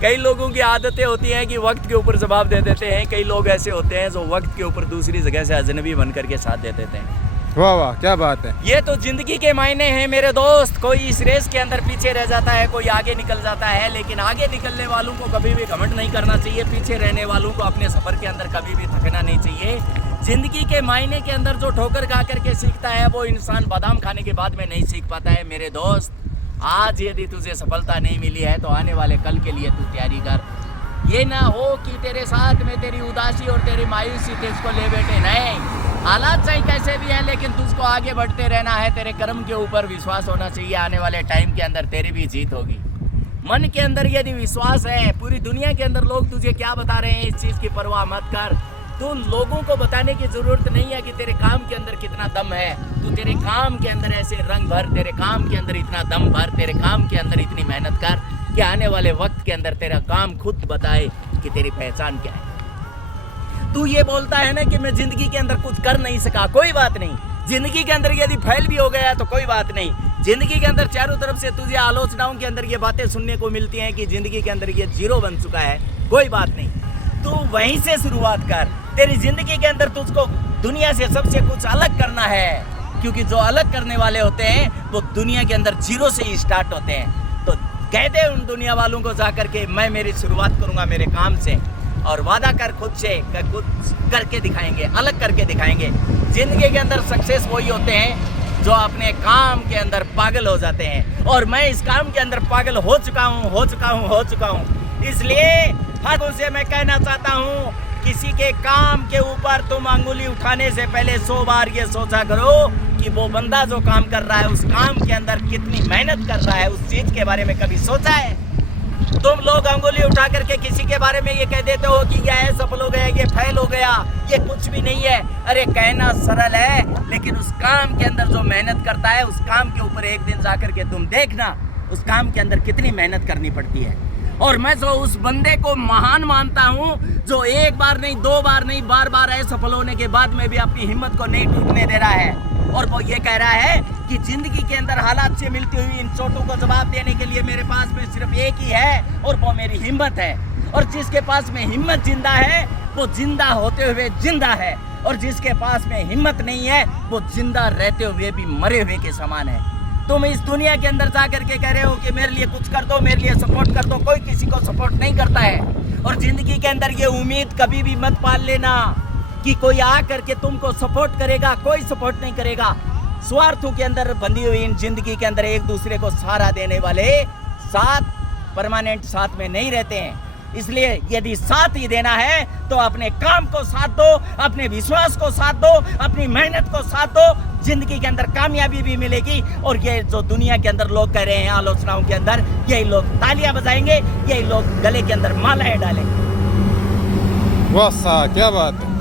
कई लोगों की आदतें होती हैं कि वक्त के ऊपर जवाब दे देते हैं, कई लोग ऐसे होते हैं जो वक्त के ऊपर दूसरी जगह से अजनबी बन करके साथ दे देते हैं। वाह वाह, क्या बात है। ये तो जिंदगी के मायने हैं मेरे दोस्त। कोई इस रेस के अंदर पीछे रह जाता है, कोई आगे निकल जाता है, लेकिन आगे निकलने वालों को कभी भी घमंड नहीं करना चाहिए। पीछे रहने वालों को अपने सफर के अंदर कभी भी थकना नहीं चाहिए। जिंदगी के मायने के अंदर जो ठोकर खा करके सीखता है वो इंसान बादाम खाने के बाद में नहीं सीख पाता है मेरे दोस्त। आज यदि तुझे सफलता नहीं मिली है तो आने वाले कल के लिए तू तैयारी कर। ये ना हो कि तेरे साथ में तेरी उदासी और तेरी मायूसी तुझको ले बैठे। नहीं, हालात चाहे कैसे भी है लेकिन तुझको आगे बढ़ते रहना है। तेरे कर्म के ऊपर विश्वास होना चाहिए। आने वाले टाइम के अंदर तेरी भी जीत होगी। मन के अंदर यदि विश्वास है, पूरी दुनिया के अंदर लोग तुझे क्या बता रहे हैं इस चीज़ की परवाह मत कर। तू लोगों को बताने की जरूरत नहीं है कि तेरे काम के अंदर कितना दम है। तू तेरे काम के अंदर ऐसे रंग भर, तेरे काम के अंदर इतना दम भर, तेरे काम के अंदर इतनी मेहनत कर कि आने वाले वक्त के अंदर तेरा काम खुद बताए कि तेरी पहचान क्या है। तू ये बोलता है ना कि मैं जिंदगी के अंदर कुछ कर नहीं सका, कोई बात नहीं। जिंदगी के अंदर यदि फेल भी हो गया तो कोई बात नहीं। जिंदगी के अंदर चारों तरफ से तुझे आलोचनाओं के अंदर ये बातें सुनने को मिलती हैं कि जिंदगी के अंदर ये जीरो बन चुका है, कोई बात नहीं। तू वहीं से शुरुआत कर। तेरी जिंदगी के अंदर तुझको दुनिया से सबसे कुछ अलग करना है, क्योंकि जो अलग करने वाले होते हैं वो दुनिया के अंदर जीरो से ही स्टार्ट होते हैं। तो कह दे उन दुनिया वालों को जाकर के मैं मेरी शुरुआत करूंगा मेरे काम से, और वादा कर खुद से कुछ करके दिखाएंगे, अलग करके दिखाएंगे। जिंदगी के अंदर सक्सेस वही होते हैं जो अपने काम के अंदर पागल हो जाते हैं, और मैं इस काम के अंदर पागल हो चुका हूँ। इसलिए हाथों से मैं कहना चाहता हूँ, किसी के काम के ऊपर तुम अंगुली उठाने से पहले 100 बार ये सोचा करो कि वो बंदा जो काम कर रहा है उस काम के अंदर कितनी मेहनत कर रहा है। उस चीज के बारे में कभी सोचा है? तुम लोग अंगुली उठा करके किसी के बारे में ये कह देते हो कि ये सफल हो गया, ये फेल हो गया, ये कुछ भी नहीं है। अरे कहना सरल है, लेकिन उस काम के अंदर जो मेहनत करता है उस काम के ऊपर एक दिन जाकर के तुम देखना उस काम के अंदर कितनी मेहनत करनी पड़ती है। और मैं जो उस बंदे को महान मानता हूँ जो एक बार नहीं, 2 बार नहीं, बार असफल होने के बाद में भी अपनी हिम्मत को नहीं टूटने दे रहा है, और वो ये कह रहा है कि जिंदगी के अंदर हालात से मिलती हुई इन चोटों को जवाब देने के लिए मेरे पास में सिर्फ एक ही है, और वो मेरी हिम्मत है। और जिसके पास में हिम्मत जिंदा है वो जिंदा होते हुए जिंदा है, और जिसके पास में हिम्मत नहीं है वो जिंदा रहते हुए भी मरे हुए के समान है। तुम इस दुनिया के अंदर जा करके कह रहे हो कि मेरे लिए कुछ कर दो, मेरे लिए सपोर्ट कर दो। कोई किसी को सपोर्ट नहीं करता है। और जिंदगी के अंदर ये उम्मीद कभी भी मत पाल लेना कि कोई आ करके तुमको सपोर्ट करेगा, कोई सपोर्ट नहीं करेगा। स्वार्थों के अंदर बंधी हुई इन जिंदगी के अंदर एक दूसरे को सहारा देने वाले साथ परमानेंट साथ में नहीं रहते हैं। इसलिए यदि साथ ही देना है तो अपने काम को साथ दो, अपने विश्वास को साथ दो, अपनी मेहनत को साथ दो। जिंदगी के अंदर कामयाबी भी मिलेगी। और ये जो दुनिया के अंदर लोग कह रहे हैं आलोचनाओं के अंदर, यही लोग तालियां बजाएंगे, यही लोग गले के अंदर मालाएं डालेंगे। वाह सा, क्या बात है।